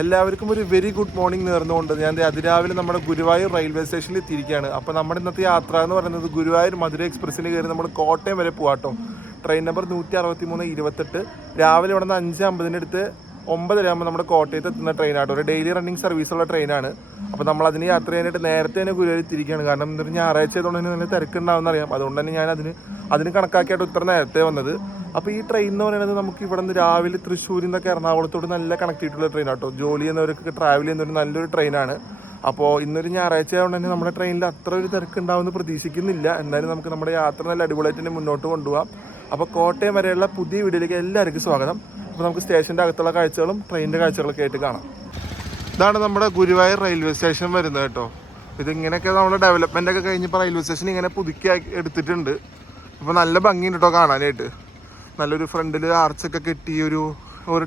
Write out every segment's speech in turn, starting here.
എല്ലാവർക്കും ഒരു very good morning നേർന്നുകൊണ്ട് ഞാൻ അതിരാവിലെ നമ്മുടെ ഗുരുവായൂർ റെയിൽവേ സ്റ്റേഷനിൽ എത്തിയിരിക്കുകയാണ്. അപ്പോൾ നമ്മുടെ ഇന്നത്തെ യാത്ര എന്ന് പറയുന്നത് ഗുരുവായൂർ മധുര എക്സ്പ്രസ്സിന് കയറി നമ്മൾ കോട്ടയം വരെ പോകാട്ടോ. Train number 163-28. രാവിലെ ഇവിടെ നിന്ന് 5:50 അടുത്ത് 9:30 ആകുമ്പോൾ നമ്മുടെ കോട്ടയത്ത് എത്തുന്ന ട്രെയിനാട്ടോ. ഒരു ഡെയിലി റണ്ണിങ് സർവീസുള്ള ട്രെയിനാണ്. അപ്പോൾ നമ്മൾ അതിന് യാത്ര ചെയ്യാനായിട്ട് നേരത്തെ തന്നെ ഗുരുവായൂർ എത്തിയിരിക്കുകയാണ്. കാരണം ഇന്നൊരു ഞായറാഴ്ച ആയതുകൊണ്ട് തന്നെ നല്ല തിരക്കുണ്ടാവുമെന്ന് അറിയാം. അതുകൊണ്ട് തന്നെ ഞാൻ അതിന് കണക്കാക്കിയായിട്ട് ഇത്ര നേരത്തെ വന്നത്. അപ്പോൾ ഈ ട്രെയിൻ എന്ന് പറയുന്നത് നമുക്ക് ഇവിടെ നിന്ന് രാവിലെ തൃശ്ശൂരിൽ നിന്നൊക്കെ എറണാകുളത്തോട് നല്ല കണക്ട് ചെയ്തിട്ടുള്ള ട്രെയിൻ ആട്ടോ. ജോലി ചെയ്യുന്നവർക്ക് ട്രാവൽ ചെയ്യുന്നൊരു നല്ലൊരു ട്രെയിനാണ്. അപ്പോൾ ഇന്നൊരു ഞായറാഴ്ച ആയതുകൊണ്ട് തന്നെ നമ്മുടെ ട്രെയിനിൽ അത്ര ഒരു തിരക്കുണ്ടാവുമെന്ന് പ്രതീക്ഷിക്കുന്നില്ല. എന്നാലും നമുക്ക് നമ്മുടെ യാത്ര നല്ല അടിപൊളിയായിട്ട് തന്നെ മുന്നോട്ട് കൊണ്ടുപോകാം. അപ്പോൾ കോട്ടയം വരെയുള്ള പുതിയ വീഡിയോയിലേക്ക് എല്ലാവർക്കും സ്വാഗതം. അപ്പോൾ നമുക്ക് സ്റ്റേഷൻ്റെ അകത്തുള്ള കാഴ്ചകളും ട്രെയിനിൻ്റെ കാഴ്ചകളൊക്കെ ആയിട്ട് കാണാം. ഇതാണ് നമ്മുടെ ഗുരുവായൂർ റെയിൽവേ സ്റ്റേഷൻ വരുന്നത് കേട്ടോ. ഇതിങ്ങനെയൊക്കെ നമ്മൾ ഡെവലപ്മെൻ്റ് ഒക്കെ കഴിഞ്ഞപ്പോൾ റെയിൽവേ സ്റ്റേഷൻ ഇങ്ങനെ പുതുക്കി എടുത്തിട്ടുണ്ട്. അപ്പോൾ നല്ല ഭംഗിയുണ്ട് കേട്ടോ കാണാനായിട്ട്. നല്ലൊരു ഫ്രണ്ടിൽ ആർച്ചൊക്കെ കെട്ടി ഒരു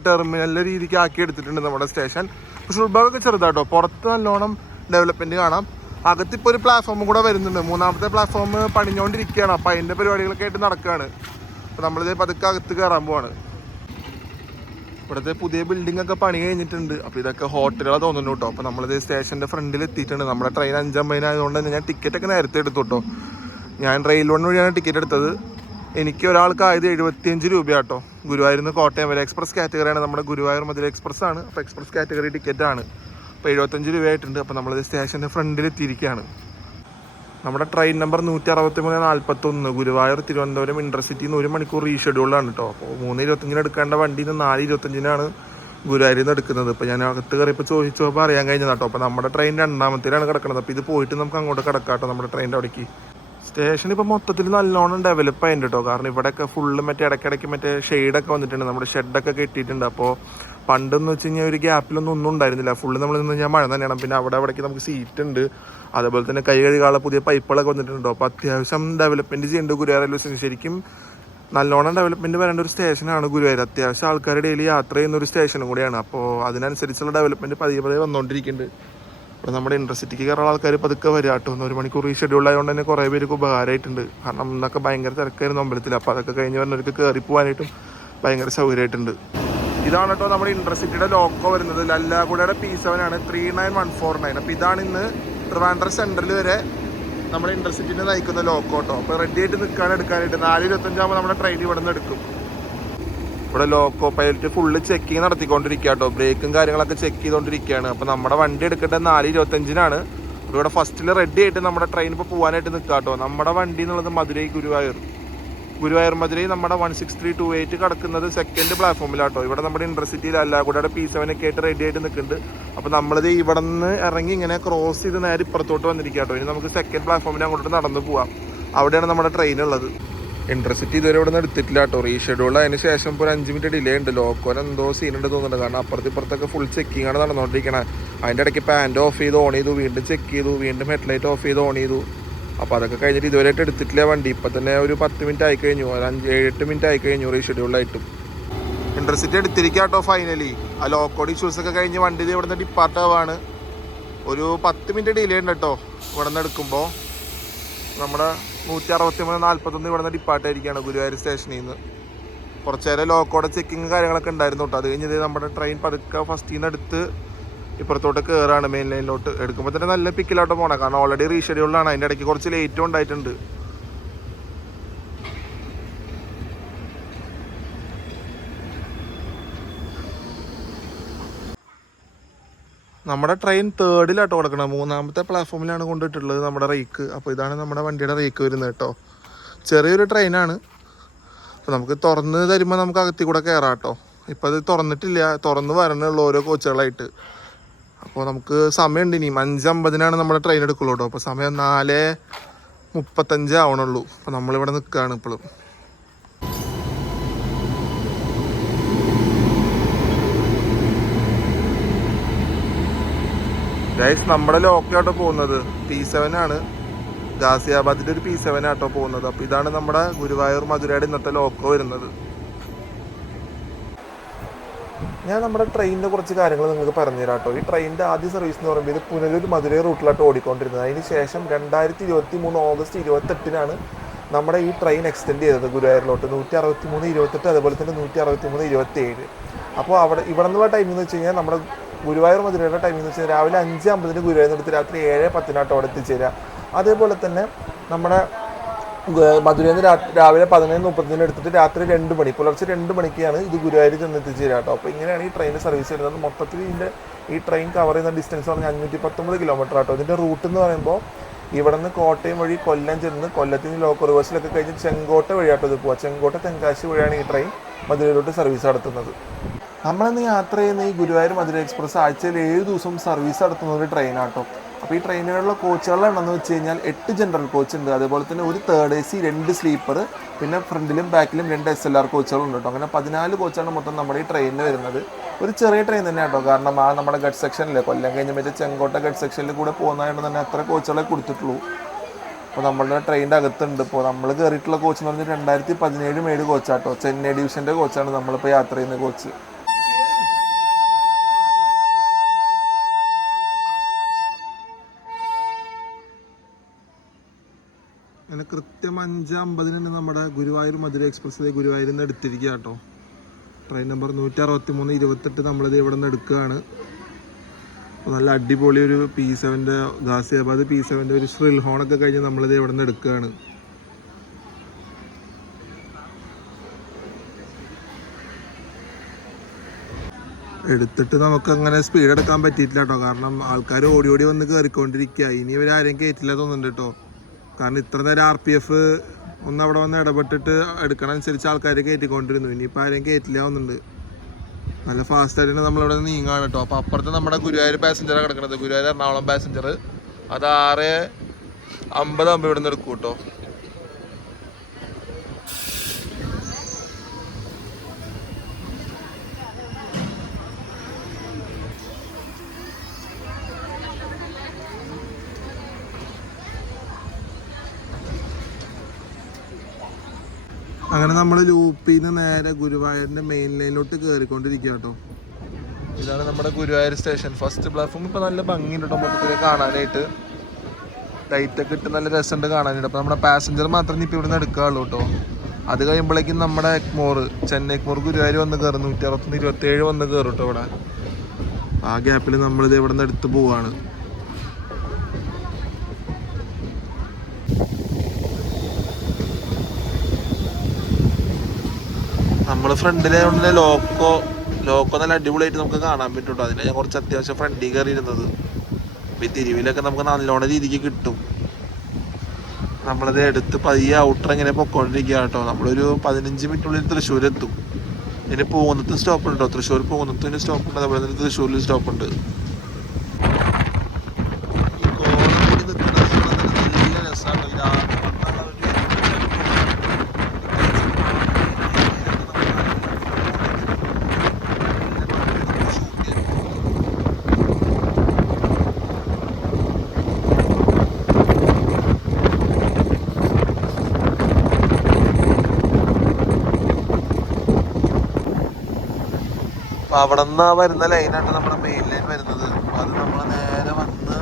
ടെർമിനൽ രീതിക്ക് ആക്കി എടുത്തിട്ടുണ്ട് നമ്മുടെ സ്റ്റേഷൻ. പക്ഷേ ഉൾഭാഗമൊക്കെ ചെറുതാട്ടോ. പുറത്ത് നല്ലോണം ഡെവലപ്മെൻറ്റ് കാണാം. അകത്തിപ്പോൾ ഒരു പ്ലാറ്റ്ഫോമും കൂടെ വരുന്നുണ്ട്. 3ാമത്തെ പ്ലാറ്റ്ഫോം പണിഞ്ഞുകൊണ്ടിരിക്കുകയാണ്. അപ്പോൾ അതിൻ്റെ പരിപാടികളൊക്കെ ആയിട്ട് നടക്കുകയാണ്. അപ്പോൾ നമ്മളിത് പതുക്കെ അകത്ത് കയറാൻ പോവാണ്. ഇവിടുത്തെ പുതിയ ബിൽഡിംഗ് ഒക്കെ പണി കഴിഞ്ഞിട്ടുണ്ട്. അപ്പോൾ ഇതൊക്കെ ഹോട്ടലുകളാണ് തോന്നുന്നു കേട്ടോ. അപ്പോൾ നമ്മളിത് സ്റ്റേഷൻ്റെ ഫ്രണ്ടിൽ എത്തിയിട്ടുണ്ട്. നമ്മുടെ ട്രെയിൻ 5:50 ആയതുകൊണ്ട് തന്നെ ഞാൻ ടിക്കറ്റൊക്കെ നേരത്തെ എടുത്തു കേട്ടോ. ഞാൻ റെയിൽ വൺ വഴിയാണ് ടിക്കറ്റ് എടുത്തത്. എനിക്ക് ഒരാൾക്ക് ആയത് 75 രൂപയാട്ടോ. ഗുരുവായൂരിൽ നിന്ന് കോട്ടയം വരെ എക്സ്പ്രസ് കാറ്റഗറിയാണ്. നമ്മുടെ ഗുരുവായൂർ മധുര എക്സ്പ്രസ് ആണ്. അപ്പോൾ എക്സ്പ്രസ് കാറ്റഗറി ടിക്കറ്റാണ്. അപ്പോൾ 75 രൂപയായിട്ടുണ്ട്. അപ്പോൾ നമ്മളിത് സ്റ്റേഷൻ്റെ ഫ്രണ്ടിൽ എത്തിയിരിക്കുകയാണ്. നമ്മുടെ ട്രെയിൻ നമ്പർ 163-41 ഗുരുവായൂർ തിരുവനന്തപുരം ഇൻ്റർസിറ്റിന്ന് 1 മണിക്കൂർ റീഷെഡ്യൂളാണ് കേട്ടോ. അപ്പോൾ 3:25 എടുക്കേണ്ട വണ്ടിയിൽ നിന്ന് 4:25 ഗുരുവായൂരിൽ നിന്ന് എടുക്കുന്നത്. ഇപ്പോൾ ഞാൻ അകത്ത് കയറിയപ്പോൾ ചോദിച്ചപ്പോൾ അറിയാൻ കഴിഞ്ഞത് കേട്ടോ. അപ്പോൾ നമ്മുടെ ട്രെയിൻ 2ാമത്തേലാണ് കിടക്കുന്നത്. അപ്പോൾ ഇത് പോയിട്ട് നമുക്ക് അങ്ങോട്ട് കിടക്കാം കേട്ടോ നമ്മുടെ ട്രെയിനിൻ്റെ അവിടേക്ക്. സ്റ്റേഷൻ ഇപ്പോൾ മൊത്തത്തിൽ നല്ലോണം ഡെവലപ്പ് ആയിട്ടുണ്ട് കേട്ടോ. കാരണം ഇവിടെയൊക്കെ ഫുള്ള് ഇടയ്ക്കിടയ്ക്ക് ഷെയ്ഡൊക്കെ വന്നിട്ടുണ്ട്. നമ്മുടെ ഷെഡൊക്കെ കെട്ടിയിട്ടുണ്ട്. അപ്പോൾ പണ്ടെന്ന് വെച്ച് കഴിഞ്ഞാൽ ഒരു ഗ്യാപ്പിലൊന്നും ഉണ്ടായിരുന്നില്ല. ഫുള്ള് നമ്മൾ നിന്ന് കഴിഞ്ഞാൽ മഴ തന്നെയാണ്. പിന്നെ അവിടേക്ക് നമുക്ക് സീറ്റ് ഉണ്ട്. അതേപോലെ തന്നെ കൈ കഴുകാനുള്ള പുതിയ പൈപ്പുകളൊക്കെ വന്നിട്ടുണ്ടോ. അപ്പോൾ അത്യാവശ്യം ഡെവലപ്മെൻറ്റ് ചെയ്യുന്നുണ്ട് ഗുരുവായൂർ റെയിൽവേ സ്റ്റേഷൻ. ശരിക്കും നല്ലോണം ഡെവലപ്മെൻറ്റ് വരേണ്ട ഒരു സ്റ്റേഷനാണ് ഗുരുവായൂർ. അത്യാവശ്യം ആൾക്കാർ ഡെയിലി യാത്ര ചെയ്യുന്ന ഒരു സ്റ്റേഷനും കൂടിയാണ്. അപ്പോൾ അതിനനുസരിച്ചുള്ള ഡെവലപ്മെൻറ്റ് പതിയെ വന്നുകൊണ്ടിരിക്കുന്നുണ്ട്. അപ്പോൾ നമ്മുടെ ഇൻ്റർസിറ്റിക്ക് കയറുന്ന ആൾക്കാർ പതുക്കെ വരിക കേട്ടോ. 1 മണിക്കൂർ റീഷെഡ്യൂൾ ആയതുകൊണ്ട് തന്നെ കുറേ പേർക്ക് ഉപകാരമായിട്ടുണ്ട്. കാരണം ഇന്നൊക്കെ ഭയങ്കര തിരക്കായിരുന്നു അമ്പലത്തിൽ. അപ്പോൾ അതൊക്കെ കഴിഞ്ഞ് വരുന്നവർക്ക് കയറി പോകാനായിട്ടും ഭയങ്കര സൗകര്യമായിട്ടുണ്ട്. ഇതാണ് കേട്ടോ നമ്മുടെ ഇൻ്റർസിറ്റിയുടെ ലോക്കോ വരുന്നത്. ലല്ലാഗുഡയുടെ P7 ആണ് 39149. അപ്പോൾ ഇതാണ് ഇന്ന് ട്രിവാൻഡ്രം സെൻട്രൽ വരെ നമ്മുടെ ഇൻ്റർസിറ്റിനെ നയിക്കുന്ന ലോക്കോ കേട്ടോ. അപ്പോൾ റെഡി ആയിട്ട് എടുക്കാനായിട്ട് 4:25 ആകുമ്പോൾ നമ്മുടെ ട്രെയിൻ ഇവിടെ നിന്ന് എടുക്കും. ഇവിടെ ലോക്കോ പൈലറ്റ് ഫുള്ള് ചെക്കിങ് നടത്തിക്കൊണ്ടിരിക്കുക കേട്ടോ. ബ്രേക്കും കാര്യങ്ങളൊക്കെ ചെക്ക് ചെയ്തുകൊണ്ടിരിക്കുകയാണ്. അപ്പോൾ നമ്മുടെ വണ്ടി എടുക്കേണ്ടത് 4:25. അപ്പോൾ ഇവിടെ ഫസ്റ്റിൽ റെഡി ആയിട്ട് നമ്മുടെ ട്രെയിൻ ഇപ്പോൾ പോകാനായിട്ട് നിൽക്കുക കേട്ടോ. നമ്മുടെ വണ്ടി എന്നുള്ളത് മധുരൈ ഗുരുവായൂർ മധുരൈ നമ്മുടെ 16328 കിടക്കുന്നത് 2nd പ്ലാറ്റ്ഫോമിലാട്ടോ. ഇവിടെ നമ്മുടെ ഇൻ്റർസിറ്റിയിൽ ലല്ലാഗുഡയുടെ P7 ഒക്കെ ആയിട്ട് റെഡി ആയിട്ട് നിൽക്കുന്നുണ്ട്. അപ്പോൾ നമ്മളിത് ഇവിടെ നിന്ന് ഇറങ്ങി ഇങ്ങനെ ക്രോസ് ചെയ്ത് നേരെ ഇപ്പുറത്തോട്ട് വന്നിരിക്കുക കേട്ടോ. ഇനി നമുക്ക് 2nd പ്ലാറ്റ്ഫോമിൽ അങ്ങോട്ട് നടന്നു പോവാം. അവിടെയാണ് നമ്മുടെ ട്രെയിൻ ഉള്ളത്. ഇൻ്റർസിറ്റി ഇതുവരെ ഇവിടെ നിന്ന് എടുത്തിട്ടില്ല കേട്ടോ. റീഷെഡ്യൂൾ അതിന് ശേഷം ഇപ്പോൾ ഒരു 5 മിനിറ്റ് ഡിലേ ഉണ്ട്. ലോക്കോന് എന്തോ സീനുണ്ട് തോന്നുന്നുണ്ട്. കാരണം ഇപ്പുറത്തൊക്കെ ഫുൾ ചെക്കിങ് ആണ് നടന്നുകൊണ്ടിരിക്കണേ. അതിൻ്റെ ഇടയ്ക്ക് പാൻറ് ഓഫ് ചെയ്ത് ഓൺ ചെയ്തു, വീണ്ടും ചെക്ക് ചെയ്തു, വീണ്ടും ഹെഡ്ലൈറ്റ് ഓഫ് ചെയ്ത് ഓൺ ചെയ്തു. അപ്പോൾ അതൊക്കെ കഴിഞ്ഞിട്ട് ഇതുവരെയായിട്ട് എടുത്തിട്ടില്ല വണ്ടി. ഇപ്പം തന്നെ ഒരു 10 മിനിറ്റ് ആയിക്കഴിഞ്ഞു, 7-8 മിനിറ്റ് ആയിക്കഴിഞ്ഞു റീഷെഡ്യൂളായിട്ടും. ഇൻ്റർസിറ്റി എടുത്തിരിക്കുക കേട്ടോ ഫൈനലി. ആ ലോക്കോഡ് ഇഷ്യൂസൊക്കെ കഴിഞ്ഞ് വണ്ടി ഇവിടെ നിന്ന് ഡിപ്പാർട്ട് ആവാണ്. ഒരു 10 മിനിറ്റ് ഡിലേ ഉണ്ട് കേട്ടോ ഇവിടെ നിന്ന് എടുക്കുമ്പോൾ. നമ്മുടെ 163-41 ഇവിടെ നിന്ന് ഡിപ്പാർട്ട് ആയിരിക്കുകയാണ് ഗുരുവായൂർ സ്റ്റേഷനിൽ നിന്ന്. കുറച്ച് നേരം ലോക്കോടെ ചെക്കിങ് കാര്യങ്ങളൊക്കെ ഉണ്ടായിരുന്നു കേട്ടോ. അത് കഴിഞ്ഞത് നമ്മുടെ ട്രെയിൻ പതുക്കെ ഫസ്റ്റിൽ നിന്ന് എടുത്ത് ഇപ്പുറത്തോട്ട് കയറാണ് മെയിൻ ലൈനിലോട്ട്. എടുക്കുമ്പോൾ തന്നെ നല്ല പിക്കിലോട്ട് പോകണം. കാരണം ഓൾറെഡി റീഷെഡ്യൂളാണ്. അതിൻ്റെ ഇടയ്ക്ക് കുറച്ച് ലേറ്റും ഉണ്ടായിട്ടുണ്ട്. നമ്മുടെ ട്രെയിൻ 3rdiലാട്ടോ കിടക്കണം. 3ാമത്തെ പ്ലാറ്റ്ഫോമിലാണ് കൊണ്ടിട്ടുള്ളത് നമ്മുടെ റേക്ക്. അപ്പോൾ ഇതാണ് നമ്മുടെ വണ്ടിയുടെ റേക്ക് വരുന്നത് കേട്ടോ. ചെറിയൊരു ട്രെയിനാണ്. അപ്പോൾ നമുക്ക് തുറന്ന് തരുമ്പോൾ നമുക്ക് അകത്തി കൂടെ കയറാം കേട്ടോ. ഇപ്പോൾ അത് തുറന്നിട്ടില്ല, തുറന്ന് വരണുള്ളൂ ഓരോ കോച്ചുകളായിട്ട്. അപ്പോൾ നമുക്ക് സമയമുണ്ട്. ഇനിയും 5:50 നമ്മുടെ ട്രെയിൻ എടുക്കുള്ളൂ കേട്ടോ. അപ്പോൾ സമയം 4:35 ആവണുള്ളൂ. അപ്പോൾ നമ്മളിവിടെ നിൽക്കുകയാണ് ഇപ്പോഴും. ഗൈസ് നമ്മുടെ ലോക്കോ ആട്ടോ പോകുന്നത്. P7 ആണ്. ഗാസിയാബാദിൻ്റെ ഒരു P7 ആട്ടോ പോകുന്നത്. അപ്പോൾ ഇതാണ് നമ്മുടെ ഗുരുവായൂർ മധുരയുടെ ഇന്നത്തെ ലോക്കോ വരുന്നത്. ഞാൻ നമ്മുടെ ട്രെയിനിൻ്റെ കുറച്ച് കാര്യങ്ങൾ നിങ്ങൾക്ക് പറഞ്ഞുതരാം കേട്ടോ. ഈ ട്രെയിനിൻ്റെ ആദ്യ സർവീസ് എന്ന് പറയുമ്പോൾ ഇത് പുനലൂർ മധുരൈ റൂട്ടിലായിട്ട് ഓടിക്കൊണ്ടിരുന്നത്. അതിന് ശേഷം 2023 ഓഗസ്റ്റ് 28 നമ്മുടെ ഈ ട്രെയിൻ എക്സ്റ്റെൻഡ് ചെയ്തത് ഗുരുവായൂരിലോട്ട് 163-28, അതുപോലെ തന്നെ 163-27. അപ്പോൾ ഇവിടെ നിന്നുള്ള ടൈമിംഗ് എന്ന് വെച്ച് കഴിഞ്ഞാൽ നമ്മുടെ ഗുരുവായൂർ മധുരയുടെ ടൈമിംഗ് എന്ന് വെച്ചാൽ രാവിലെ 5:50 ഗുരുവായൂർ എടുത്ത് രാത്രി 7:10 അവിടെ എത്തിച്ചേരുക. അതേപോലെ തന്നെ നമ്മുടെ മധുരയിൽ നിന്ന് രാവിലെ 11:30 എടുത്തിട്ട് രാത്രി 2 മണി പുലർച്ചെ 2 മണിക്കാണ് ഇത് ഗുരുവായൂർ ചെന്ന് എത്തിച്ചേരുക കേട്ടോ. അപ്പോൾ ഇങ്ങനെയാണ് ഈ ട്രെയിനിൻ്റെ സർവീസ് വരുന്നത്. മൊത്തത്തിൽ ഈ ട്രെയിൻ കവർ ചെയ്യുന്ന ഡിസ്റ്റൻസ് പറഞ്ഞാൽ 519 കിലോമീറ്റർ ആട്ടോ. ഇതിൻ്റെ റൂട്ട് എന്ന് പറയുമ്പോൾ ഇവിടെ നിന്ന് കോട്ടയം വഴി കൊല്ലം ചെന്ന് കൊല്ലത്തിന് ലോക്കൽ റിവേഴ്സിലൊക്കെ കഴിഞ്ഞ് ചെങ്കോട്ട വഴിയാട്ടോ ഇത് പോവുക. ചെങ്കോട്ട തെങ്കാശി വഴിയാണ് ഈ ട്രെയിൻ മധുരയിലോട്ട് സർവീസ് നടത്തുന്നത്. നമ്മളിന്ന് യാത്ര ചെയ്യുന്ന ഈ ഗുരുവായൂർ മധുര എക്സ്പ്രസ് ആഴ്ചയിൽ 7 ദിവസം സർവീസ് നടത്തുന്ന ഒരു ട്രെയിനാട്ടോ. അപ്പോൾ ഈ ട്രെയിനുകളിലെ കോച്ചുകളുടെ എണ്ണമെന്ന് വെച്ച് കഴിഞ്ഞാൽ 8 ജനറൽ കോച്ച് ഉണ്ട്. അതേപോലെ തന്നെ ഒരു തേർഡ് AC, 2 സ്ലീപ്പർ, പിന്നെ ഫ്രണ്ടിലും ബാക്കിലും 2 SLR കോച്ചുകളുണ്ട് കേട്ടോ. അങ്ങനെ 14 കോച്ചാണ് മൊത്തം നമ്മുടെ ഈ ട്രെയിനിൽ വരുന്നത്. ഒരു ചെറിയ ട്രെയിൻ തന്നെ കേട്ടോ. കാരണം നമ്മുടെ ഗഡ് സെക്ഷനിലെ കൊല്ലം കഴിഞ്ഞ മറ്റേ ചെങ്കോട്ട ഗഡ് സെക്ഷനിൽ കൂടെ പോകുന്നതായത് തന്നെ അത്ര കോച്ചുകളെ കൊടുത്തിട്ടുള്ളൂ. അപ്പോൾ നമ്മളുടെ ട്രെയിനിൻ്റെ അകത്തുണ്ട്. ഇപ്പോൾ നമ്മൾ കയറിയിട്ടുള്ള കോച്ച് എന്ന് പറഞ്ഞാൽ 2017 മേഡ് കോച്ചാട്ടോ. ചെന്നൈ ഡിവിഷൻ്റെ കോച്ചാണ് നമ്മളിപ്പോൾ യാത്ര ചെയ്യുന്ന കോച്ച്. അങ്ങനെ കൃത്യം 5:50 നമ്മുടെ ഗുരുവായൂർ മധുര എക്സ്പ്രസ് ഗുരുവായൂരിൽ നിന്ന് എടുത്തിരിക്കുക കേട്ടോ. ട്രെയിൻ നമ്പർ 163-28 നമ്മളിത് ഇവിടെ നിന്ന് എടുക്കുകയാണ്. അപ്പോൾ നല്ല അടിപൊളി ഒരു P7 ഗാസിയാബാദ് P7 ഒരു ശ്രിൽ ഹോണൊക്കെ കഴിഞ്ഞ് നമ്മളിത് ഇവിടെ നിന്ന് എടുക്കുകയാണ്. എടുത്തിട്ട് നമുക്ക് അങ്ങനെ സ്പീഡ് എടുക്കാൻ പറ്റിയിട്ടില്ല കേട്ടോ. കാരണം ആൾക്കാർ ഓടി ഓടി വന്ന് കയറിക്കൊണ്ടിരിക്കുക. ഇനി ഇവർ ആരെയും കയറ്റില്ല തോന്നുന്നുണ്ട് കേട്ടോ. കാരണം ഇത്ര നേരം RPF ഒന്ന് അവിടെ വന്ന് ഇടപെട്ടിട്ട് എടുക്കണനുസരിച്ച് ആൾക്കാർ കയറ്റിക്കൊണ്ടിരുന്നു. ഇനിയിപ്പോൾ ആരെയും കയറ്റില്ല വന്നുണ്ട്. നല്ല ഫാസ്റ്റായിട്ട് നമ്മളിവിടെ നീങ്ങാണ് കേട്ടോ. അപ്പോൾ അപ്പുറത്ത് നമ്മുടെ ഗുരുവായൂർ പാസഞ്ചറാണ് കിടക്കുന്നത്. ഗുരുവായൂർ എറണാകുളം പാസഞ്ചർ. അത് 6:50 ഇവിടെ നിന്ന് എടുക്കും കേട്ടോ. അങ്ങനെ നമ്മൾ ലൂപ്പിൽ നിന്ന് നേരെ ഗുരുവായൂരിൻ്റെ മെയിൻ ലൈനിലോട്ട് കയറിക്കൊണ്ടിരിക്കുക കേട്ടോ. ഇതാണ് നമ്മുടെ ഗുരുവായൂർ സ്റ്റേഷൻ. ഫസ്റ്റ് പ്ലാറ്റ്ഫോം ഇപ്പോൾ നല്ല ഭംഗിയുണ്ട് കേട്ടോ. മൊത്തത്തിൽ കാണാനായിട്ട് ലൈറ്റൊക്കെ ഇട്ട് നല്ല രസമുണ്ട് കാണാനായിട്ട്. അപ്പോൾ നമ്മുടെ പാസഞ്ചർ മാത്രമേ ഇപ്പോൾ ഇവിടുന്ന് എടുക്കാറുള്ളൂ കേട്ടോ. അത് കഴിയുമ്പോഴേക്കും നമ്മുടെ ചെന്നൈ എഗ്മോർ ഗുരുവായൂർ വന്ന് കയറും. 161-27 വന്ന് കയറും കേട്ടോ ഇവിടെ. ആ ഗ്യാപ്പിൽ നമ്മളിത് ഇവിടെ നിന്ന് എടുത്ത് പോവാണ്. നമ്മൾ ഫ്രണ്ടിലായതുകൊണ്ട് തന്നെ ലോക്കോ നല്ല അടിപൊളിയായിട്ട് നമുക്ക് കാണാൻ പറ്റും കേട്ടോ. അതിനെ ഞാൻ കുറച്ച് അത്യാവശ്യം ഫ്രണ്ടിൽ കയറിയിരുന്നത്. അപ്പോൾ ഈ തിരുവിലൊക്കെ നമുക്ക് നല്ലോണം രീതിക്ക് കിട്ടും. നമ്മളത് എടുത്ത് പതിയെ ഔട്ടർ ഇങ്ങനെ പൊക്കോണ്ടിരിക്കുക കേട്ടോ. നമ്മളൊരു 15 മിനിറ്റിനുള്ളിൽ തൃശ്ശൂർ എത്തും. ഇനി പൂന്നത്ത് സ്റ്റോപ്പ് ഉണ്ട് കേട്ടോ. തൃശ്ശൂർ പൂന്നത്തിന് സ്റ്റോപ്പ് ഉണ്ട്. അതുപോലെ തന്നെ തൃശ്ശൂരിൽ സ്റ്റോപ്പ് ഉണ്ട്. അപ്പോൾ അവിടെ നിന്ന് വരുന്ന ലൈനാണ് നമ്മുടെ മെയിൻ ലൈൻ വരുന്നത്. അപ്പോൾ അത് നമ്മൾ നേരെ വന്ന്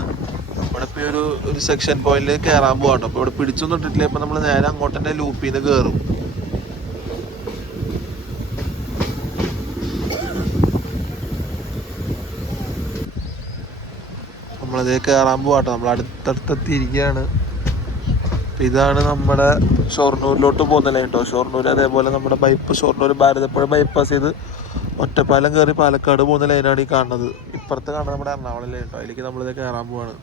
ഇവിടെ ഇപ്പോൾ ഒരു സെക്ഷൻ പോയിന്റിൽ കയറാൻ പോകാട്ടോ. അപ്പോൾ ഇവിടെ പിടിച്ചൊന്നും ഇട്ടിട്ടില്ല. ഇപ്പോൾ നമ്മൾ നേരെ അങ്ങോട്ട് തന്നെ ലൂപ്പിൽ നിന്ന് കയറും. നമ്മളതേ കയറാൻ പോകാട്ടോ. നമ്മൾ അടുത്തടുത്തെത്തിയിരിക്കുകയാണ്. അപ്പോൾ ഇതാണ് നമ്മുടെ ഷൊർണൂരിലോട്ട് പോകുന്ന ലൈൻ കേട്ടോ. ഷൊർണൂർ അതേപോലെ നമ്മുടെ ഷൊർണൂർ ഭാരതപ്പുഴ ബൈപ്പാസ് ചെയ്ത് ഒറ്റപ്പാലം കയറി പാലക്കാട് പോകുന്ന ലൈനാണ് ഈ കാണുന്നത്. ഇപ്പുറത്ത് കാണുന്നത് നമ്മുടെ എറണാകുളം ലൈൻ കേട്ടോ. അതിലേക്ക് നമ്മളിത് കയറാൻ പോവാണ്.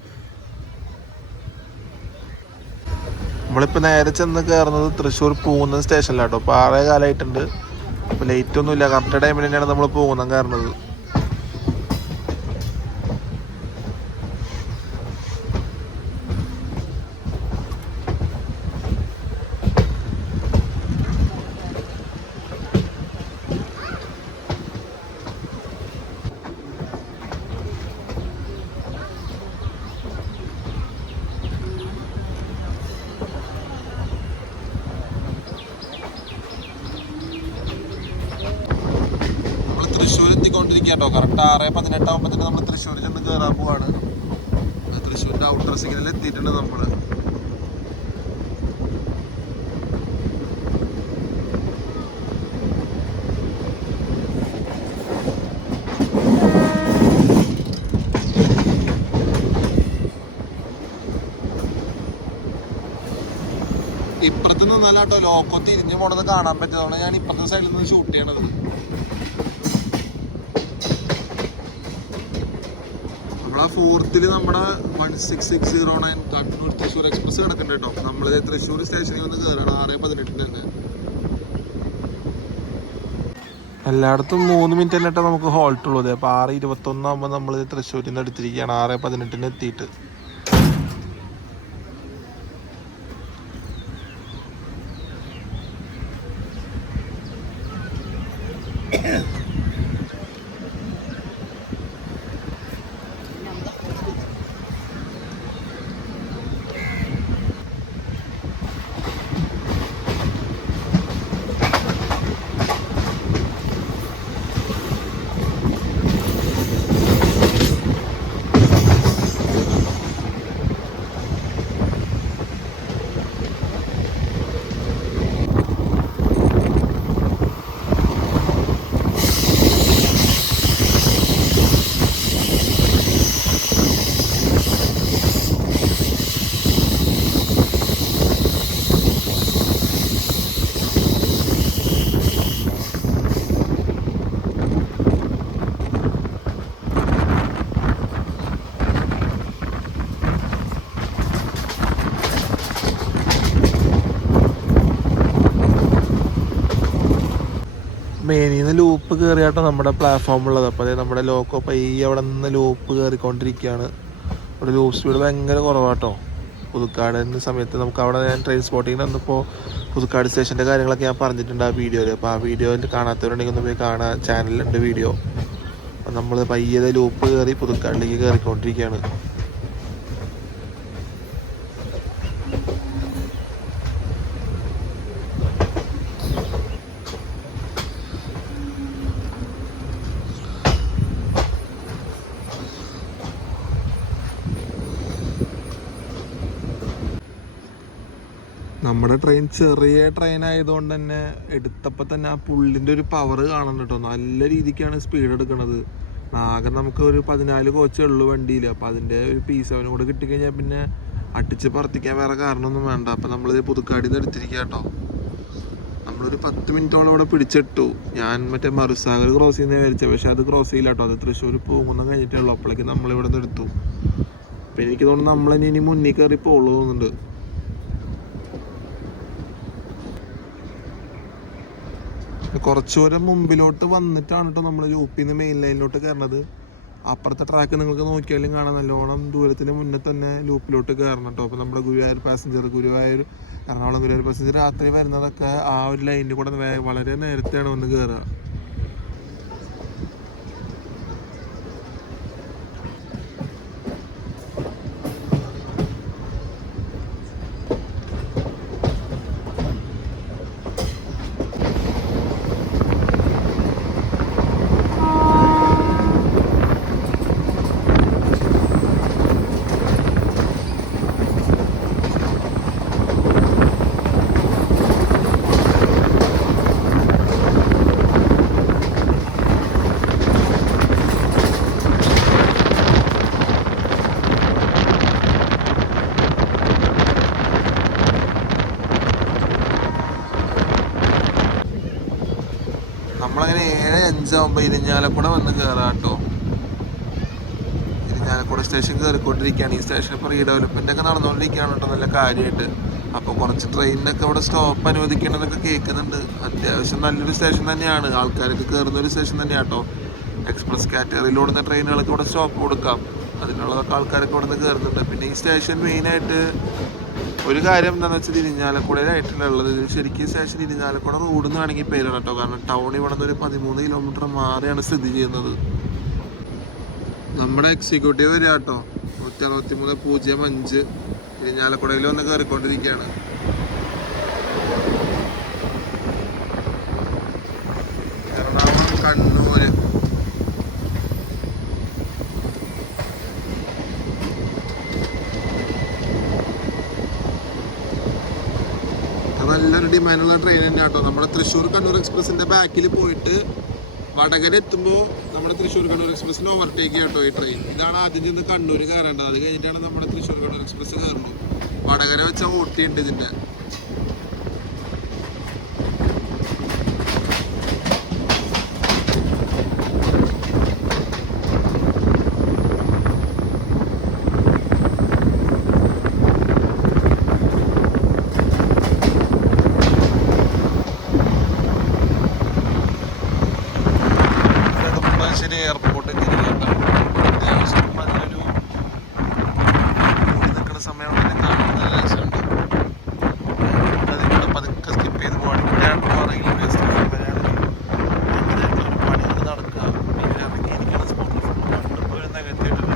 നമ്മളിപ്പോൾ നേരെ ചെന്ന് കയറുന്നത് തൃശ്ശൂർ പൂന്നം സ്റ്റേഷനിലാട്ടോ. അപ്പോൾ 6 കാലമായിട്ടുണ്ട്. അപ്പോൾ ലേറ്റ് ഒന്നുമില്ല. കറക്റ്റ് ടൈമിൽ തന്നെയാണ് നമ്മൾ പൂന്നം കയറുന്നത്. തൃശ്ശൂർ എത്തിക്കൊണ്ടിരിക്കുക കേട്ടോ. കറക്റ്റ് 6:18 ആകുമ്പോഴത്തേന് നമ്മൾ തൃശ്ശൂർ ചെന്ന് കയറാൻ പോവാണ്. തൃശ്ശൂരിൻ്റെ ഔട്ടർ സിഗ്നലിൽ എത്തിയിട്ടുണ്ട് നമ്മൾ. ഇപ്പുറത്ത് നിന്നാലാട്ടോ ലോക്കോ തിരിഞ്ഞു പോണത് കാണാൻ പറ്റുന്നതുകൊണ്ട് ഞാൻ ഇപ്പുറത്തെ സൈഡിൽ നിന്ന് ഷൂട്ട് ചെയ്യണത്. നമ്മളാ 4th നമ്മുടെ 16609 കണ്ണൂർ തൃശ്ശൂർ എക്സ്പ്രസ് കിടക്കുന്നുണ്ട് കേട്ടോ. നമ്മളിത് തൃശ്ശൂർ സ്റ്റേഷനിൽ വന്ന് കയറണം 6:18 തന്നെ. എല്ലായിടത്തും 3 മിനിറ്റ് തന്നെ കേട്ടോ നമുക്ക് ഹോൾട്ട് ഉള്ളത്. അപ്പോൾ 6:21 ആകുമ്പോൾ നമ്മൾ തൃശ്ശൂരിൽ നിന്ന് എടുത്തിരിക്കുകയാണ് 6:18 എത്തിയിട്ട്. മെയിനിൽ നിന്ന് ലൂപ്പ് കയറിയാട്ടോ നമ്മുടെ പ്ലാറ്റ്ഫോം ഉള്ളത്. അപ്പോൾ അതായത് നമ്മുടെ ലോക്കോ പയ്യെ അവിടെ നിന്ന് ലൂപ്പ് കയറിക്കൊണ്ടിരിക്കുകയാണ്. അവിടെ ലൂപ്പ് സ്പീഡ് ഭയങ്കര കുറവാട്ടോ. പുതുക്കാടിൻ്റെ സമയത്ത് നമുക്ക് അവിടെ ഞാൻ ട്രെയിൻ സ്പോട്ടിങ്ങിന് വന്നപ്പോൾ പുതുക്കാട് സ്റ്റേഷൻ്റെ കാര്യങ്ങളൊക്കെ ഞാൻ പറഞ്ഞിട്ടുണ്ട് ആ വീഡിയോയിൽ. അപ്പോൾ ആ വീഡിയോയിൽ കാണാത്തവരുണ്ടെങ്കിൽ ഒന്ന് പോയി കാണാൻ, ചാനലുണ്ട് വീഡിയോ. അപ്പോൾ നമ്മൾ പയ്യെ ലൂപ്പ് കയറി പുതുക്കാടിലേക്ക് കയറിക്കൊണ്ടിരിക്കുകയാണ്. നമ്മുടെ ട്രെയിൻ ചെറിയ ട്രെയിൻ ആയതുകൊണ്ട് തന്നെ എടുത്തപ്പോൾ തന്നെ ആ പുള്ളിൻ്റെ ഒരു പവർ കാണുന്നുണ്ട് കേട്ടോ. നല്ല രീതിക്കാണ് സ്പീഡ് എടുക്കുന്നത്. ആകെ നമുക്ക് ഒരു 14 കോച്ചേ ഉള്ളൂ വണ്ടിയിൽ. അപ്പോൾ അതിൻ്റെ ഒരു P7 കൂടെ കിട്ടിക്കഴിഞ്ഞാൽ പിന്നെ അടിച്ച് പറത്തിക്കാൻ വേറെ കാരണമൊന്നും വേണ്ട. അപ്പോൾ നമ്മളിത് പുതുക്കാടിൽ നിന്ന് എടുത്തിരിക്കുക കേട്ടോ. നമ്മളൊരു 10 മിനിറ്റോളം അവിടെ പിടിച്ചിട്ടു. ഞാൻ മറ്റേ മറുസാഗർ ക്രോസ് ചെയ്യുന്ന വിചാരിച്ചത്, പക്ഷേ അത് ക്രോസ് ചെയ്യില്ല കേട്ടോ. അത് തൃശ്ശൂർ പോകുന്ന കഴിഞ്ഞിട്ടേ ഉള്ളൂ. അപ്പോഴേക്കും നമ്മളിവിടെ നിന്ന് എടുത്തു. അപ്പോൾ എനിക്ക് തോന്നുന്നു നമ്മളിനി ഇനി മുന്നിൽ കയറി പോകുള്ളൂ തോന്നുന്നുണ്ട്. കുറച്ചു ദൂരം മുമ്പിലോട്ട് വന്നിട്ടാണ് കേട്ടോ നമ്മൾ UP നിന്ന് മെയിൻ ലൈനിലോട്ട് കയറണത്. അപ്പുറത്തെ ട്രാക്ക് നിങ്ങൾക്ക് നോക്കിയാലും കാണാം, നല്ലോണം ദൂരത്തിന് മുന്നേ തന്നെ ലൂപ്പിലോട്ട് കയറണം കേട്ടോ. അപ്പോൾ നമ്മുടെ ഗുരുവായൂർ പാസഞ്ചർ, എറണാകുളം ഗുരുവായൂർ പാസഞ്ചർ രാത്രി വരുന്നതൊക്കെ ആ ഒരു ലൈനിൽ കൂടെ വളരെ നേരത്തെയാണ് വന്ന് കയറുക. നമ്മളങ്ങനെ 7:05 ആകുമ്പോൾ ഇരിഞ്ഞാലക്കുട വന്ന് കയറാം കേട്ടോ. ഇരിഞ്ഞാലക്കുട സ്റ്റേഷൻ കയറിക്കൊണ്ടിരിക്കുകയാണ്. ഈ സ്റ്റേഷൻ ഇപ്പോൾ റീഡെവലപ്മെൻ്റ് ഒക്കെ നടന്നുകൊണ്ടിരിക്കുകയാണ് കേട്ടോ, നല്ല കാര്യമായിട്ട്. അപ്പോൾ കുറച്ച് ട്രെയിനിനൊക്കെ ഇവിടെ സ്റ്റോപ്പ് അനുവദിക്കണമെന്നൊക്കെ കേൾക്കുന്നുണ്ട്. അത്യാവശ്യം നല്ലൊരു സ്റ്റേഷൻ തന്നെയാണ്, ആൾക്കാരൊക്കെ കയറുന്ന ഒരു സ്റ്റേഷൻ തന്നെയാണ് കേട്ടോ. എക്സ്പ്രസ് കാറ്റഗറിയിലോടുന്ന ട്രെയിനുകൾക്ക് ഇവിടെ സ്റ്റോപ്പ് കൊടുക്കാം, അതിനുള്ളതൊക്കെ ആൾക്കാരൊക്കെ ഇവിടെ നിന്ന് കയറുന്നുണ്ട്. പിന്നെ ഈ സ്റ്റേഷൻ മെയിനായിട്ട് ഒരു കാര്യം എന്താണെന്ന് വെച്ചാൽ ഇരിഞ്ഞാലക്കുടയിലായിട്ടുള്ളത് ശരിക്കും സ്റ്റേഷൻ ഇരിഞ്ഞാലക്കുട റോഡ് എന്നാണെങ്കിൽ പേരാണ് കേട്ടോ. കാരണം ടൗൺ ഇവിടെ നിന്ന് ഒരു 13 കിലോമീറ്റർ മാറിയാണ് സ്ഥിതി ചെയ്യുന്നത്. നമ്മുടെ എക്സിക്യൂട്ടീവ് വരിക കേട്ടോ 16305 ഇരിഞ്ഞാലക്കുടയിൽ വന്ന് കയറിക്കൊണ്ടിരിക്കുകയാണ്. എറണാകുളം കണ്ണൂര് നല്ലൊരു ഡിമാൻഡുള്ള ട്രെയിൻ തന്നെ കേട്ടോ. നമ്മുടെ തൃശ്ശൂർ കണ്ണൂർ എക്സ്പ്രസിൻ്റെ ബാക്കിൽ പോയിട്ട് വടകര എത്തുമ്പോൾ നമ്മുടെ തൃശ്ശൂർ കണ്ണൂർ എക്സ്പ്രസിന് ഓവർടേക്ക് കേട്ടോ ഈ ട്രെയിൻ. ഇതാണ് ആദ്യം ചെന്ന് കണ്ണൂർ കയറേണ്ടത്, അത് കഴിഞ്ഞിട്ടാണ് നമ്മുടെ തൃശ്ശൂർ കണ്ണൂർ എക്സ്പ്രസ് കയറുന്നത്. വടകര വെച്ചാൽ ഓട്ടിയുണ്ട് ഇതിൻ്റെ. നെടുമ്പാശ്ശേരി എയർപോർട്ടിൽ തിരികെ അത്യാവശ്യം അതിലൊരു കൂടി നിൽക്കുന്ന സമയം തന്നെ കാണാൻ നല്ല രസമുണ്ട്. അതിലൂടെ പതുക്കെ സ്കിപ്പ് ചെയ്ത് പോകണം. ഇവിടെയാണോ റെയിൽവേ സ്റ്റേഷൻ വരാണെങ്കിൽ ഭയങ്കരമായിട്ടുള്ള പണികൾ നടക്കുക. പിന്നെ ഇറങ്ങിയിരിക്കുന്ന സ്പോട്ടിൽ ഫുൾ നികത്തിയിട്ടുണ്ട്.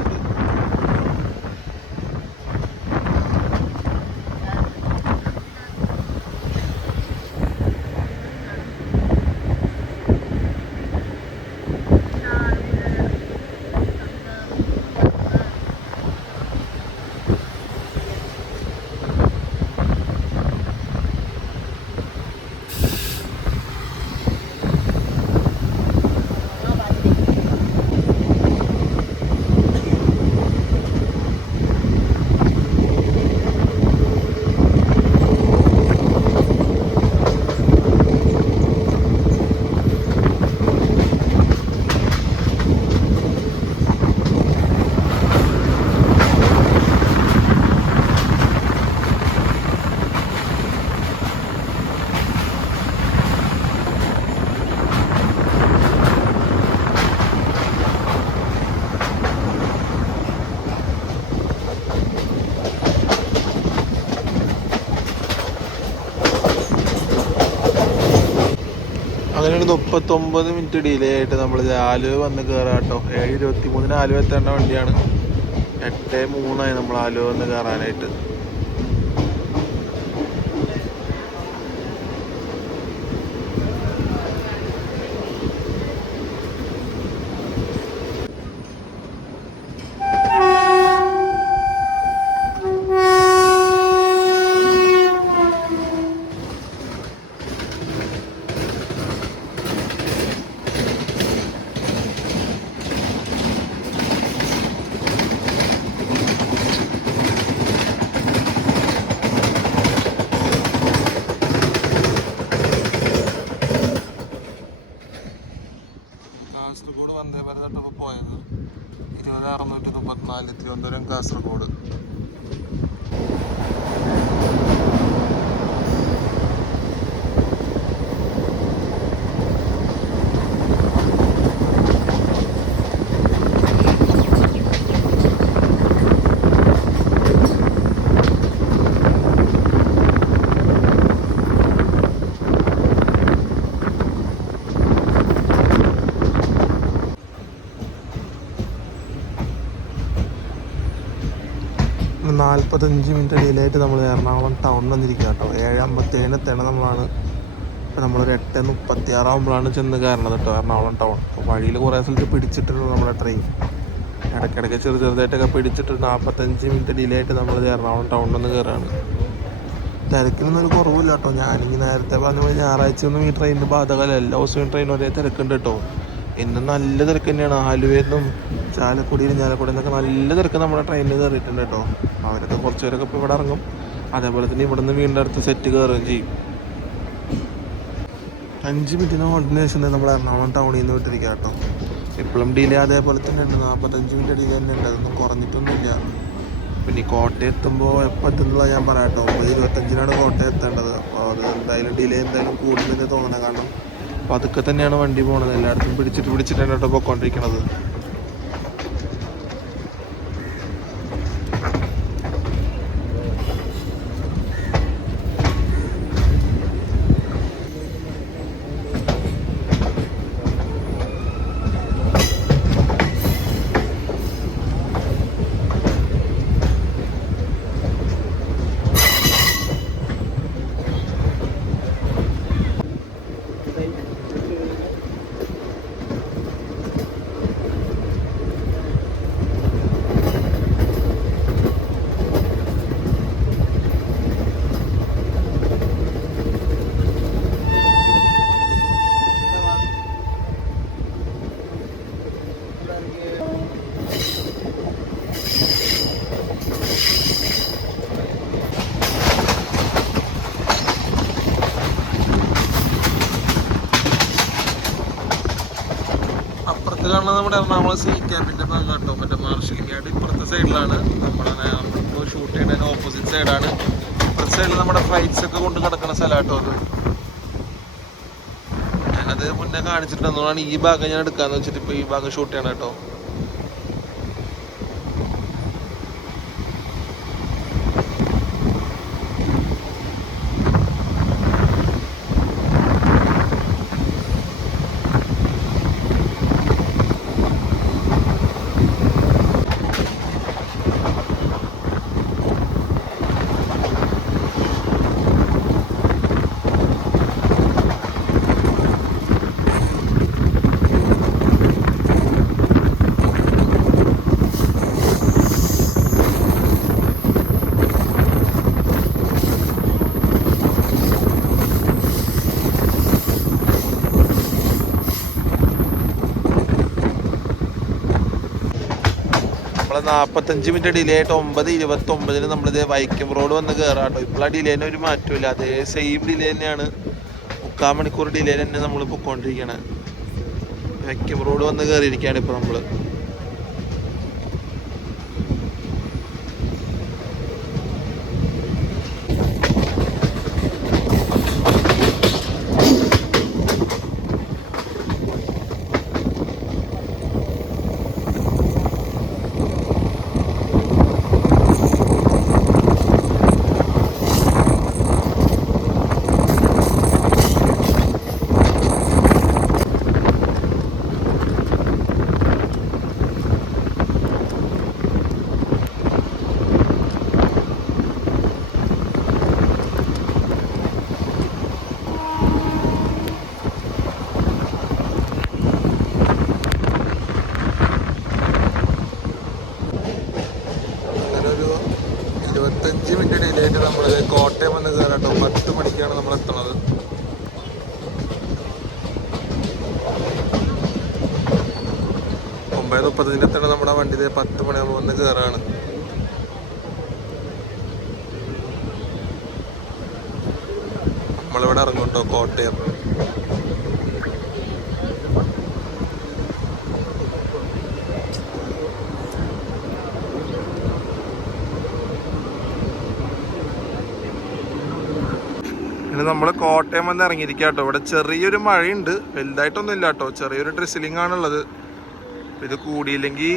അങ്ങനെ ഒരു 39 മിനിറ്റ് ഡിലേ ആയിട്ട് നമ്മൾ ആലുവ വന്ന് കയറാം കേട്ടോ. 7:23 ആലുവ എത്തേണ്ട വണ്ടിയാണ്. 8:03 നമ്മൾ ആലുവ വന്ന് കയറാനായിട്ട്. കാസർഗോഡ് വന്ദേ ഭാരതായിട്ടൊക്കെ പോയത് 20,634 തിരുവനന്തപുരം കാസർഗോഡ്. നാൽപ്പത്തഞ്ച് മിനിറ്റ് ഡിലേ ആയിട്ട് നമ്മൾ എറണാകുളം ടൗണിൽ വന്നിരിക്കുക കേട്ടോ. 7:57 എത്തേണ്ട നമ്മളാണ്. ഇപ്പം നമ്മളൊരു 8:36 ചെന്ന് കയറണത് കേട്ടോ എറണാകുളം ടൗൺ. അപ്പോൾ വഴിയിൽ കുറേ സ്ഥലത്ത് പിടിച്ചിട്ടുണ്ട് നമ്മുടെ ട്രെയിൻ. ഇടയ്ക്കിടയ്ക്ക് ചെറുതായിട്ടൊക്കെ പിടിച്ചിട്ട് 45 മിനിറ്റ് ഡിലേ ആയിട്ട് നമ്മൾ എറണാകുളം ടൗണിൽ നിന്ന് കയറുകയാണ്. തിരക്കിനൊന്നും ഒരു കുറവില്ല കേട്ടോ. ഞാനിങ്ങനെ നേരത്തെ പറഞ്ഞ പോലെ ഞായറാഴ്ച ഒന്നും ഈ ട്രെയിനിന് ബാധകമല്ല. എല്ലാ ദിവസവും ട്രെയിൻ ഒരേ തിരക്കുണ്ട് കേട്ടോ. ഇന്നും നല്ല തിരക്ക് തന്നെയാണ്. ആലുവയിൽ ചാലക്കുടി നിന്നൊക്കെ നല്ല തിരക്ക് നമ്മുടെ ട്രെയിനിൽ കയറിയിട്ടുണ്ട് കേട്ടോ. അവരൊക്കെ കുറച്ച് പേരൊക്കെ ഇപ്പോൾ ഇവിടെ ഇറങ്ങും. അതേപോലെ തന്നെ ഇവിടെ നിന്ന് വീണ്ടും അടുത്ത സെറ്റ് കയറുകയും ചെയ്യും. 5 മിനിറ്റിന് ഹോൾഡിന് ശേഷം നമ്മൾ എറണാകുളം ടൗണിൽ നിന്ന് വിട്ടിരിക്കുക കേട്ടോ. ഇപ്പോഴും ഡിലേ അതേപോലെ തന്നെ ഉണ്ട്. 45 മിനിറ്റ് ഡിലേ തന്നെ ഉണ്ട്. അതൊന്നും കുറഞ്ഞിട്ടൊന്നുമില്ല. പിന്നെ കോട്ടയം എത്തുമ്പോൾ എപ്പോൾ എത്തുന്നുള്ള ഞാൻ പറയാം കേട്ടോ. 25-നാണ് കോട്ടയം എത്തേണ്ടത്. അപ്പോൾ അത് എന്തായാലും ഡിലേ എന്തായാലും കൂടുതലെന്ന് തോന്നണം. കാരണം പതുക്കെ തന്നെയാണ് വണ്ടി പോണത്. എല്ലായിടത്തും പിടിച്ചിട്ടാണ് കേട്ടോ പോയിക്കൊണ്ടിരിക്കണത്. ഇത് കാണുന്നത് നമ്മുടെ എറണാകുളം സി ക്യാമ്പിൻ്റെ ഭാഗം കേട്ടോ. മറ്റേ മാർഷലിങ്ങാട് ഇപ്പുറത്തെ സൈഡിലാണ്. നമ്മുടെ നമ്മളിപ്പോൾ ഷൂട്ട് ചെയ്യുന്നതിന് ഓപ്പോസിറ്റ് സൈഡാണ്. ഇപ്പുറത്തെ സൈഡിൽ നമ്മുടെ ഫ്ലൈറ്റ്സ് ഒക്കെ കൊണ്ട് കിടക്കുന്ന സ്ഥലം കേട്ടോ. അത് ഞാനത് മുന്നേ കാണിച്ചിട്ടുണ്ടെന്നാണ് ഈ ഭാഗം ഞാൻ എടുക്കാന്ന് വെച്ചിട്ട് ഇപ്പോൾ ഈ ഭാഗം ഷൂട്ട് ചെയ്യണം കേട്ടോ. നമ്മളെ 45 മിനിറ്റ് ഡിലേ ആയിട്ട് 9:29 നമ്മളിത് വൈക്കം റോഡ് വന്ന് കയറാട്ടോ. ഇപ്പോൾ ആ ഡിലേനെ ഒരു മാറ്റമില്ല, അതേ സെയിം ഡിലേ തന്നെയാണ്. 3/4 മണിക്കൂർ ഡിലേ തന്നെ നമ്മൾ പൊയ്ക്കൊണ്ടിരിക്കണേ. വൈക്കം റോഡ് വന്ന് കയറിയിരിക്കുകയാണ് ഇപ്പോൾ നമ്മൾ. ഒരു 25 മിനിറ്റ് ഡിലേ ആയിട്ട് നമ്മൾ കോട്ടയം വന്ന് കയറാട്ടോ. 10 മണിക്കാണ് നമ്മൾ എത്തണത്. ഒമ്പത് 30 എത്തണ നമ്മുടെ വണ്ടി 10 മണിയാകുമ്പോൾ വന്ന് കയറാണ്. നമ്മളിവിടെ ഇറങ്ങും കേട്ടോ, കോട്ടയം. നമ്മൾ കോട്ടയം വന്ന് ഇറങ്ങിയിരിക്കുക കേട്ടോ. ഇവിടെ ചെറിയൊരു മഴയുണ്ട്, വലുതായിട്ടൊന്നും ഇല്ല കേട്ടോ. ചെറിയൊരു ഡ്രിസിലിംഗ് ആണുള്ളത്. ഇത് കൂടിയില്ലെങ്കിൽ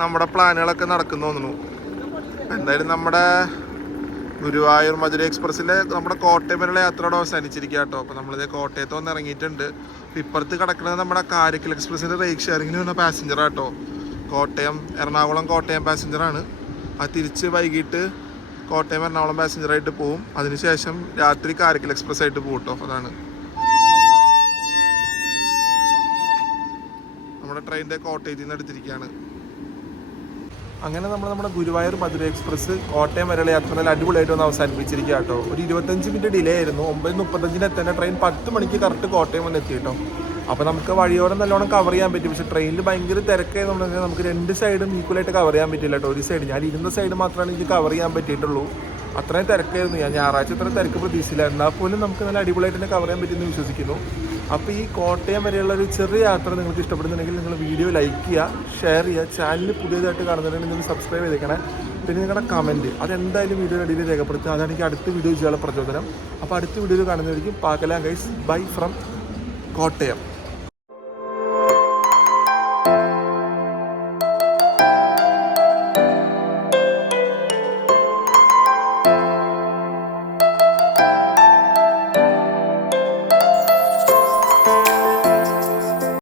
നമ്മുടെ പ്ലാനുകളൊക്കെ നടക്കുന്നു തോന്നുന്നു. എന്തായാലും നമ്മുടെ ഗുരുവായൂർ മധുര എക്സ്പ്രസ്സിലെ നമ്മുടെ കോട്ടയം വരെയുള്ള യാത്രയോടെ അവസാനിച്ചിരിക്കുക കേട്ടോ. അപ്പോൾ നമ്മളിത് കോട്ടയത്ത് വന്ന് ഇറങ്ങിയിട്ടുണ്ട്. ഇപ്പുറത്ത് കിടക്കുന്നത് നമ്മുടെ കാരക്കൽ എക്സ്പ്രസ്സിൻ്റെ റേക്ക് ഷെയറിങ്ങിന് വന്ന പാസഞ്ചറാട്ടോ. കോട്ടയം എറണാകുളം കോട്ടയം പാസഞ്ചറാണ്. അത് തിരിച്ച് വൈകിട്ട് കോട്ടയം എറണാകുളം പാസഞ്ചറായിട്ട് പോവും. അതിനുശേഷം രാത്രി കാരക്കൽ എക്സ്പ്രസ് ആയിട്ട് പോകും കേട്ടോ. അതാണ് നമ്മുടെ ട്രെയിനിൻ്റെ കോട്ടയത്തിൽ നിന്ന് എടുത്തിരിക്കുകയാണ്. അങ്ങനെ നമ്മുടെ ഗുരുവായൂർ മധുര എക്സ്പ്രസ് കോട്ടയം വരെയുള്ള യാത്ര നല്ല അടിപൊളിയായിട്ട് ഒന്ന് അവസാനിപ്പിച്ചിരിക്കുക കേട്ടോ. ഒരു 25 മിനിറ്റ് ഡിലേ ആയിരുന്നു. 9:35 എത്തേണ്ട ട്രെയിൻ 10 മണിക്ക് കറക്റ്റ് കോട്ടയം വന്ന് എത്തി കേട്ടോ. അപ്പോൾ നമുക്ക് വഴിയോരം നല്ലോണം കവർ ചെയ്യാൻ പറ്റും. പക്ഷേ ട്രെയിനിൽ ഭയങ്കര തിരക്കായതുകൊണ്ട് നമുക്ക് 2 സൈഡും ഈക്വലായിട്ട് കവർ ചെയ്യാൻ പറ്റില്ല കേട്ടോ. ഒരു സൈഡ് ഞാൻ ഇരുന്ന സൈഡ് മാത്രമാണ് എനിക്ക് കവർ ചെയ്യാൻ പറ്റിയിട്ടുള്ളൂ. അത്രയും തിരക്കായിരുന്നു. ഞാൻ ഞായറാഴ്ച ഇത്ര തിരക്ക് പ്രതീക്ഷിച്ചില്ല. എന്നാൽ പോലും നമുക്ക് നല്ല അടിപൊളിയായിട്ട് തന്നെ കവർ ചെയ്യാൻ പറ്റുമെന്ന് വിശ്വസിക്കുന്നു. അപ്പോൾ ഈ കോട്ടയം വരെയുള്ള ഒരു ചെറിയ യാത്ര നിങ്ങൾക്ക് ഇഷ്ടപ്പെടുന്നുണ്ടെങ്കിൽ നിങ്ങൾ വീഡിയോ ലൈക്ക് ചെയ്യുക, ഷെയർ ചെയ്യുക. ചാനൽ പുതിയതായിട്ട് കാണുന്നുണ്ടെങ്കിൽ നിങ്ങൾ സബ്സ്ക്രൈബ് ചെയ്തേക്കണേ. പിന്നെ നിങ്ങളുടെ കമൻറ്റ് അതെന്തായാലും വീഡിയോ ഇടയിൽ രേഖപ്പെടുത്തുക. അതാണ് എനിക്ക് അടുത്ത വീഡിയോ ചെയ്യാനുള്ള പ്രചോദനം. അപ്പോൾ അടുത്ത വീഡിയോയിൽ കാണുന്നതായിരിക്കും. പാക്കലാം ഗൈസ്, ബൈ ഫ്രം കോട്ടയം.